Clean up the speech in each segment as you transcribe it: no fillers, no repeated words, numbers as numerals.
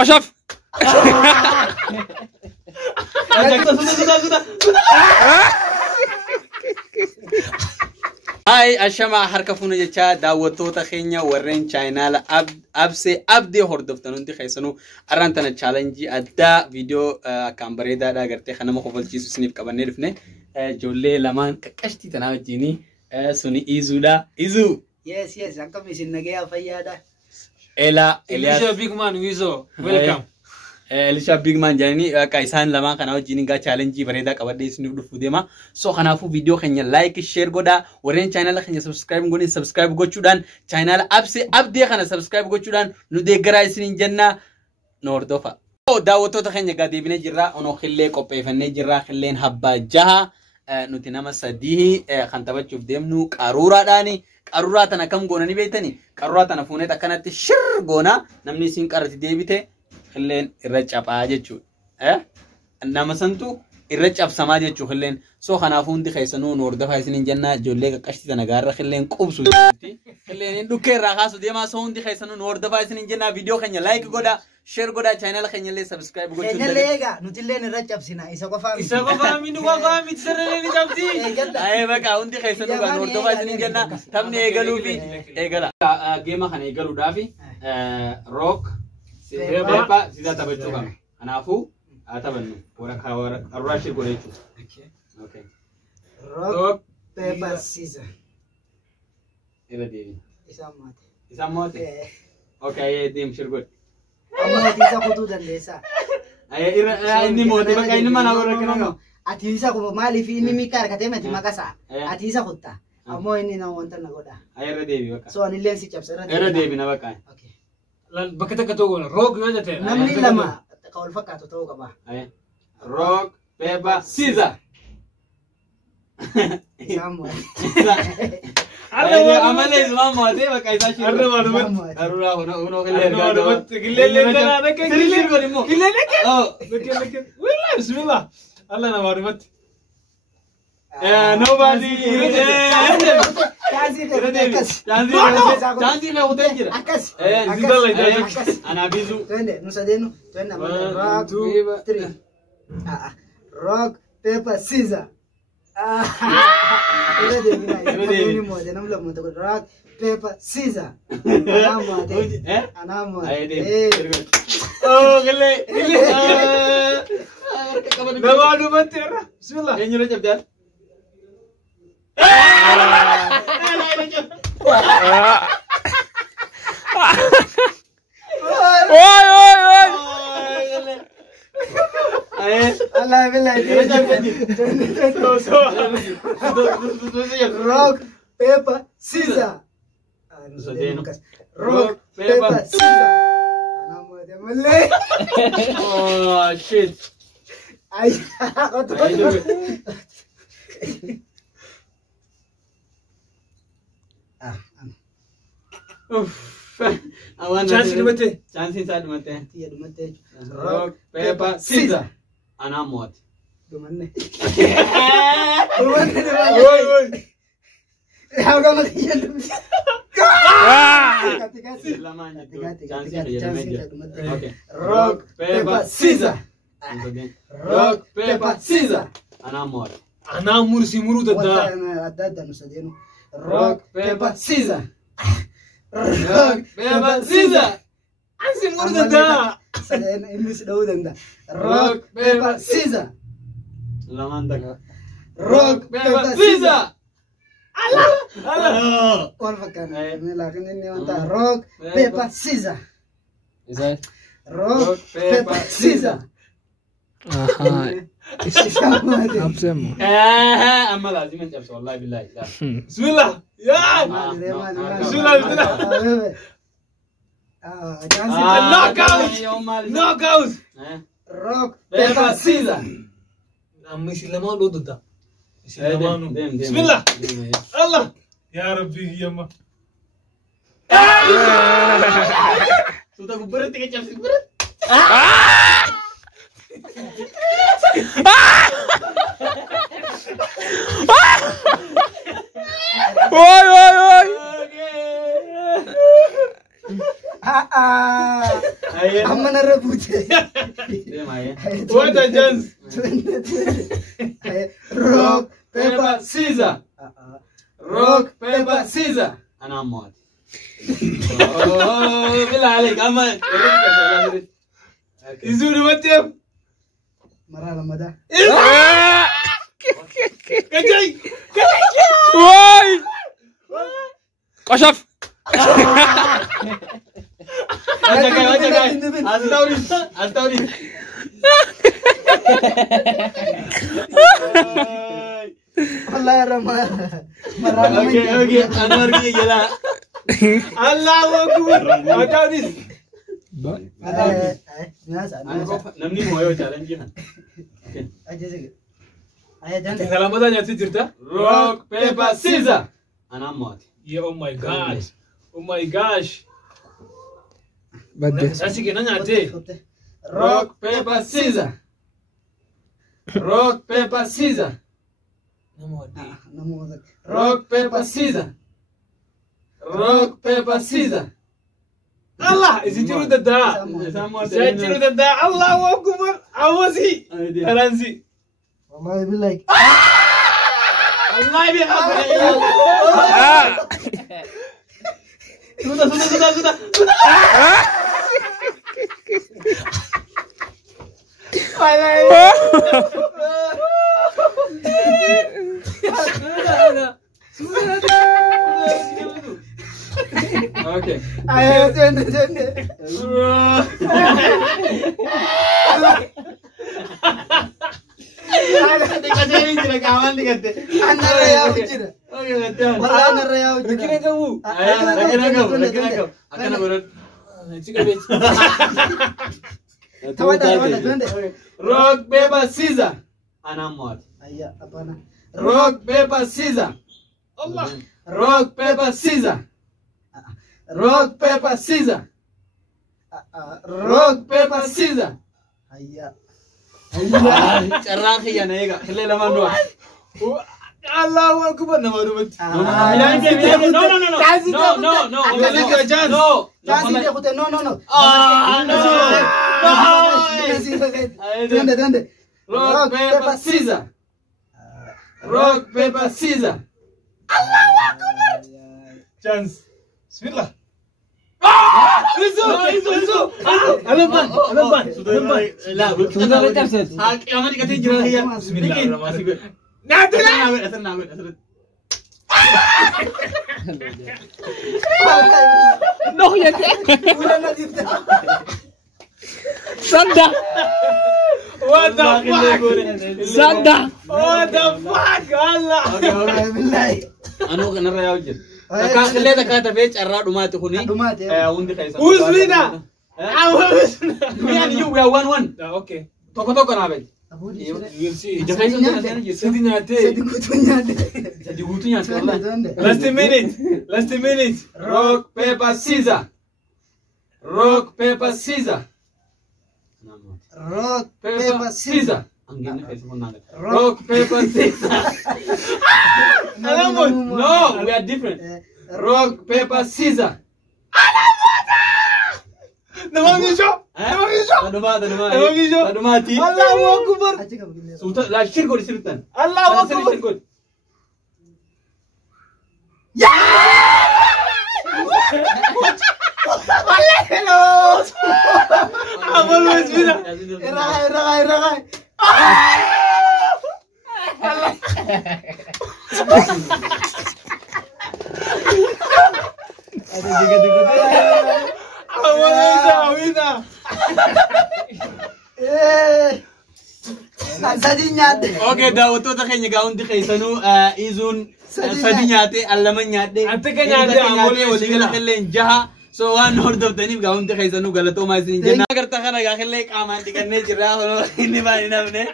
قشف هاي الشمع حركفون جتا داوتوتا خينيا ورين چاينال ابسي ابدي هردفتن انت خيسنو ارانتنا چالنجي ادا فيديو كان بريدا دا غرتي خنا مخفل چيسو سنيب قبني رفنه جولي لمان كقشتي تناوجيني سوني ايزودا ايزو يس انكم يسنغيا فيادا الا Elisha big man Wizo welcome Elisha big man jani kaisan lama kana wajini ga challenge bareda kabade isni dufu dema so kana fu video khanya like share goda waren channel khanya subscribe ngoni subscribe go chudan channel abse abde khana subscribe go chudan nu de gara isni janna nordofa o dawoto ta khanya ga debine jirra ono khille qope fanne jirra khillen habba jaha nutinama sadihi khantaba chuf demnu qarura dani qarura tana kam gona ni beitani qarura tana fune takanati shir gona namni sin qarati debite خلين الرجع باجتشو إنما سنتو الرجع بسماجة تشو خلين سو خنافون دي خيسنو نور دفع سنين جنة جوليك قشتي تناقار خلين قبسو خلين دوكي راقاسو ديما سون دي خيسنو نور دفع سنين جنة فيديو خنيا لايك قودا شير قودا channel خنيا لي سبسكرايب قودا خنيا ليغا نتلين الرجع بسنا إساقو فامي نوغا فامي تسرلين جابتي أي بكا هون دي خيسنو نور دفع سنين جنة تمني إيقلو في إيقلا جيما خنا إيقلو دافي روك Pepa sida tabachu kami. Anafu atabannu. Ora arrashi gorechu. Okay. Rock paper scissors. Ela devi. Isamate. Isamate. Okay, dim shirgut. Amati sa kutu dandesa. Ay inni moti baka inni mana gora kinano. Ati isa ko mali fi inni mikar katema ti makasa. Ati isa kutta. Amo inni na wonta na goda. Ay era devi baka. So ani lensi chapsara. Era devi na baka. Okay. بكتك تقول روك يوجد نمني لما قول فكاتو تو كبا اي روك بيبا سيزا سامو عمل اسمه ما دي بقى اذا شيء اروا هنا والله بسم الله الله انا معلومات nobody Chansi me utenjira. Akas. Ana bizu. Twende nusadenu. Twende rock 2 3. Rock paper scissors. Ini mo de namla mo to rock paper scissors. Anamo. Oh gele. معلومات ترى بسم الله Yang nyuruh cepet. Oi Allah billahi. Rock paper scissors. Rock paper scissors. Anamo de mulai. Oh shit. Ay, otro. Chance ni mate. Chance inside mate. Iya dumate. Rock paper scissors. Ana mot. Dumane. Oi. How come you do? Lamanya tu. Chance. Okay. Rock paper scissors. Rock paper scissors. Ana mot. انا مرسي مرود الدا الدا نسدينو rock paper scissors. Rock paper scissors. انسي مرود الدا سدين انس دودندا rock paper scissors. Lamanda. rock paper scissors. Allah. Wal fakan لكن اني وانت rock paper scissors. rock paper scissors. ابسم اما لازم انت والله بالله بسم الله يا بسم الله نوك اوت rock paper scissors. مش لما لو ضد بسم الله الله يا ربي يما sudah gubarat tiga jam gubarat oi amma narra buute. What a chance. Rock, paper, scissors. Rock, paper, scissors. أنا أموت. بالله عليك أما. يزوري متيم. مرة لما ده. كجاي. واي قشف أستوري. والله يا رما. مرة أوكي أنا أرجع جلا. الله أكبر. أتاوديس. نمني مويه challenge kan. Kalau mata nyati cerita. Rock, paper, scissors. Ana mati. Yeah, oh my god. Oh my gosh. بدي Nasi kena nyati. Rock, paper, scissors. Rock, paper, scissors. Rock, paper, scissors. Rock, paper, scissors. Allah, isi ciru dada. Saya ciru dada. Allahu Akbar. Awasi. Karansi. والله بالله. Allah bi apa? Sudah. Okay. Ayo, jende. Anara ya ujira. Wallah anara ya ujira. Kira kamu. Akan berut. Tawada, jende. Rock, paper, scissors. Ana mati. Ayya, apa na? Rock, paper, scissors. Allah. Rock, paper, scissors. Rock, paper, scissors. Rock, paper, scissors. Ayya. Cerrah ya nega. Khile lama dua. Allahu Akbar nama rumet. No. Kasi dia kute no. Jende. Rock, paper, scissors. Rock, paper, scissors. Chance. Bismillah. Isu. Alamban. لا sudah terset. Hak yang mana dikatakan jual dia. Bismillahirrahmanirrahim. Asal. نو يا صدق What the fuck? صدق What the fuck? Allah. بالله. Anu kena raya ujir. Kakak lihat kata beach arah rumah tu kuni. Dumat ya. Undi kaisa. Who's winner? Me and you we are 1-1. Okay. Toko na beach. Abu di. We'll see. Jangan Sedi nyate. Sedi kutunya deh. jadi butuhnya sekolah. Last minute. Rock, paper, scissors. Rock, paper, scissors. Rock, paper, scissors. Anggini kaisa pun naga. Rock, paper, scissors. No, we are different. Rock, paper, scissors. Nama misho. Tadu mati. Allahu Akbar. Aja kamu gini. Sultan lah syirkod sirtan. Allahu Akbar. Hello. Amal wajibnya. Rakai. Ada juga. Amal wajibnya. Sadi nyate. Oke, Daud tuh kayaknya gaun di kaisanu izun sadi nyate, alaman nyate. Ante kan nyate amul wali gala kellen jaha. So one order of the new gaun di kaisanu galato masin jana. Agar takana ga kelle kaman di kanne jira hono ini ba ina mne.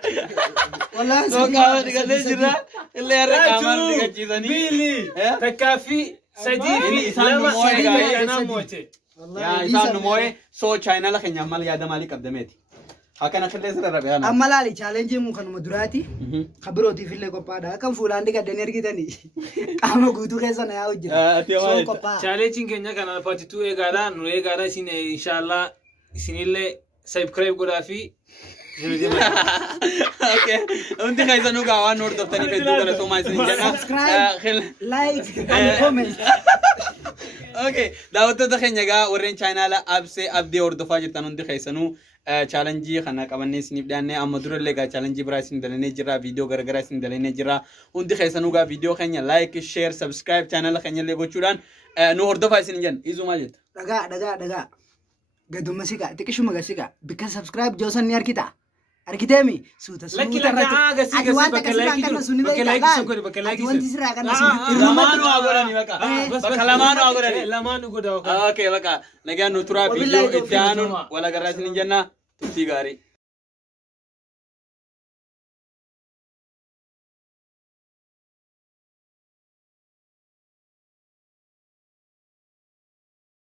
Wala So kaman di kanne jira. Kelle ara kaman di kacizani. Bili. Takafi sadifi lama sadifi ana mote. Ya isan numoy so China la kenya mal yada mali kabdameti. Hakana kelle sira rabiana. amma laali challenge mun kanuma duraati khabiroti fille ko pada kan fulandi ga dener gitani kama gutu kesa na yawo jira Ati wale. ko pa Challenge kenya kana part 2 egara no egara sine inshallah isinillee subscribe godhaa fi Okay. Undi kaisan uga wan nur doftani Facebook kana toma isin jana. Subscribe, like, and comment. Okay. Daawwattoota ta khenya ga warren channel abse abdi hordofa jirtan undi kaisanu challenge kana qabanne isiniif dhaanne amma durallee ga challenge bira isin dalane jira video gargara isin dalane jira undi kaisanu ga video khenya like share subscribe channel khenya le gochuudhaan nu hordofa isin jan izuma jetta. Daga. Gaduma sika, tikishuma gasika. Because subscribe Josan ni arkita. Arkitemi, suuta Laki gasi bakka like sokori bakka like wanti sirraa kana Lamanu agorani baka. Baka lamanu agorani. Lamanu goda. Okay baka. Nagaan nutura video itti aanu wala garra isin janna tutti gaarii.